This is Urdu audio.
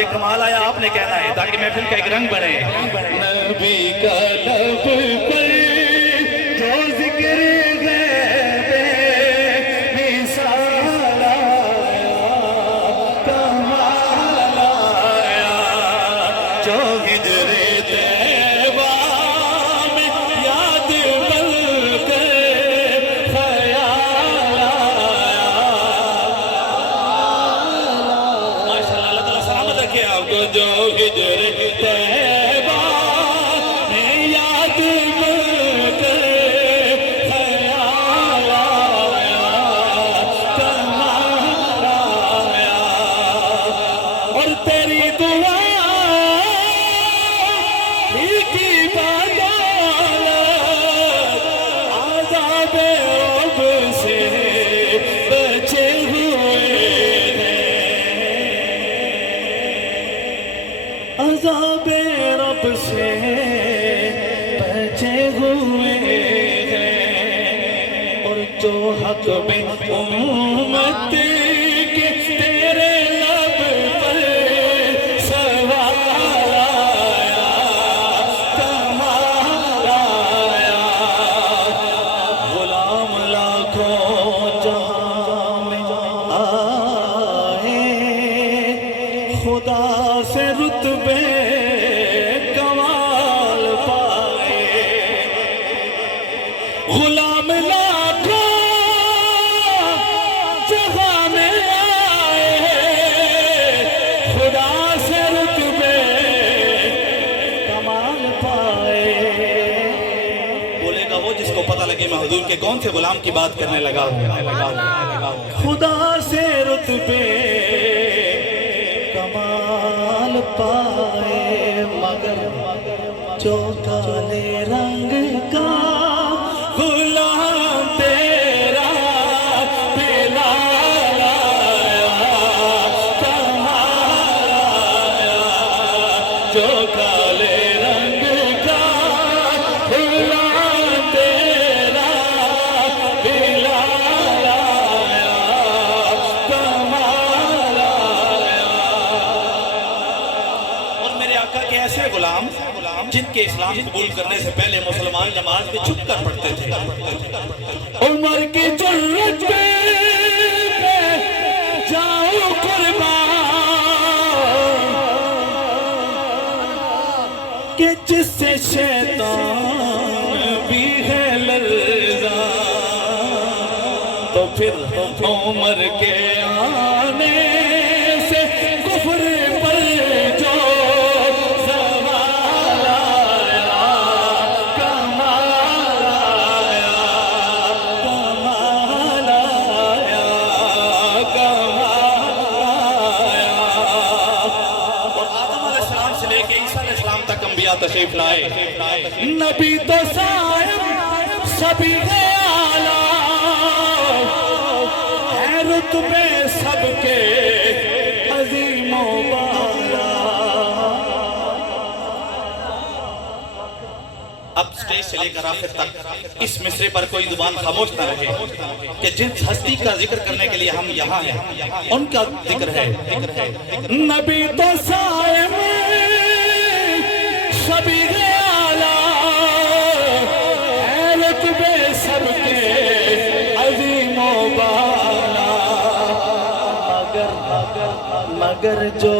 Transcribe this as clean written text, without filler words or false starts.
یہ کمال آیا آپ نے کہنا ہے تاکہ محفل کا ایک رنگ بنے. نبی کا لب پر جو ذکر غیب مثال آیا کمال آیا جو ہجر طیبہ میں یاد بن کر خیال آیا. ماشاءاللہ اللہ تعالیٰ سلامت رکھے آپ کو. جو ہجر طیبہ میں یاد بن کر خیال آیا کمال آیا. اور تیری دعا ہی کی بدولت عذاب رب سے بچے ہوئے ہیں. عذاب رب سے بچے ہوئے ہیں. اور جو حق میں امت کے تیرے لب پر سوال آیا کمال آیا. غلام لاکھوں جہاں میں آئے خدا سے رتبے کمال پائے. غلام لاکھوں جہاں میں آئے خدا سے رتبے کمال پائے. بولے گا وہ جس کو پتہ لگے میں حضور کے کون سے غلام کی بات کرنے لگا. خدا سے رتبے کمال پائے. مگر جو کالے رنگ کا غلام تیرا بلال آیا کمال آیا. جو کالے رنگ کا غلام تیرا بلال آیا کمال آیا. اور میرے آقا کے ایسے غلام جن کے اسلام قبول کرنے سے پہلے مسلمان نماز میں چھپ کر پڑھتے تھے. عمر کی ضرورت پہ جاؤ قربان کہ جس سے شیطان بھی ہے لرزاں. تو پھر عمر کے آنے سے کفر پر جو زوال آیا کمال آیا کمال آیا کمال آیا. اور آدم علیہ السلام سے لے کے عیسیٰ علیہ السلام تک انبیاء تشریف لائے. نبی تو صاحب سبھی اعلیٰ ہے رتبے سب کے عظیم و بالا. اب سٹیج سے لے کر آخر تک اس مصرے پر کوئی زبان خاموش نہ رہے کہ جس ہستی کا ذکر کرنے کے لیے ہم یہاں ہیں ان کا ذکر ہے. نبی تو صاحب سبھی اعلیٰ ہے رتبے سب کے عظیم و بالا. مگر جو